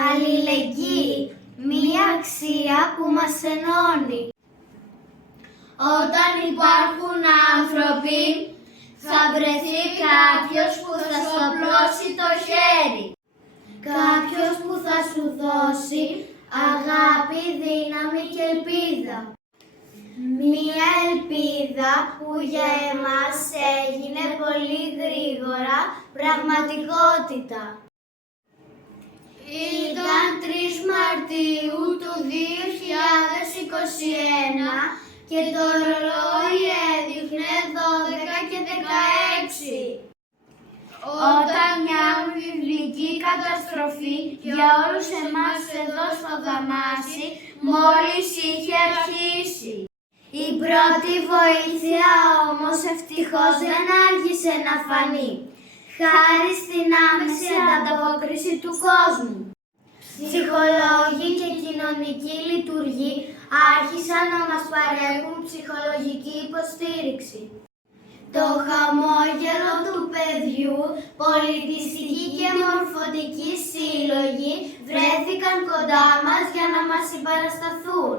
Αλληλεγγύη, μία αξία που μας ενώνει. Όταν υπάρχουν άνθρωποι, θα βρεθεί κάποιος που θα σου απλώσει το χέρι. Κάποιος που θα σου δώσει αγάπη, δύναμη και ελπίδα. Μία ελπίδα που για εμάς έγινε πολύ γρήγορα πραγματικότητα. Ήταν 3 Μαρτίου του 2021 και το ρολόι έδειχνε 12 και 16. Όταν μια βιβλική καταστροφή για όλους εμάς εδώ στο Δαμάσι μόλις είχε αρχίσει. Η πρώτη βοήθεια όμως ευτυχώς δεν άργησε να φανεί, χάρη στην άμεση ανταπόκριση του κόσμου. Ψυχολόγοι και κοινωνικοί λειτουργοί άρχισαν να μας παρέχουν ψυχολογική υποστήριξη. Το χαμόγελο του παιδιού, πολιτιστικοί και μορφωτικοί σύλλογοι βρέθηκαν κοντά μας για να μας συμπαρασταθούν.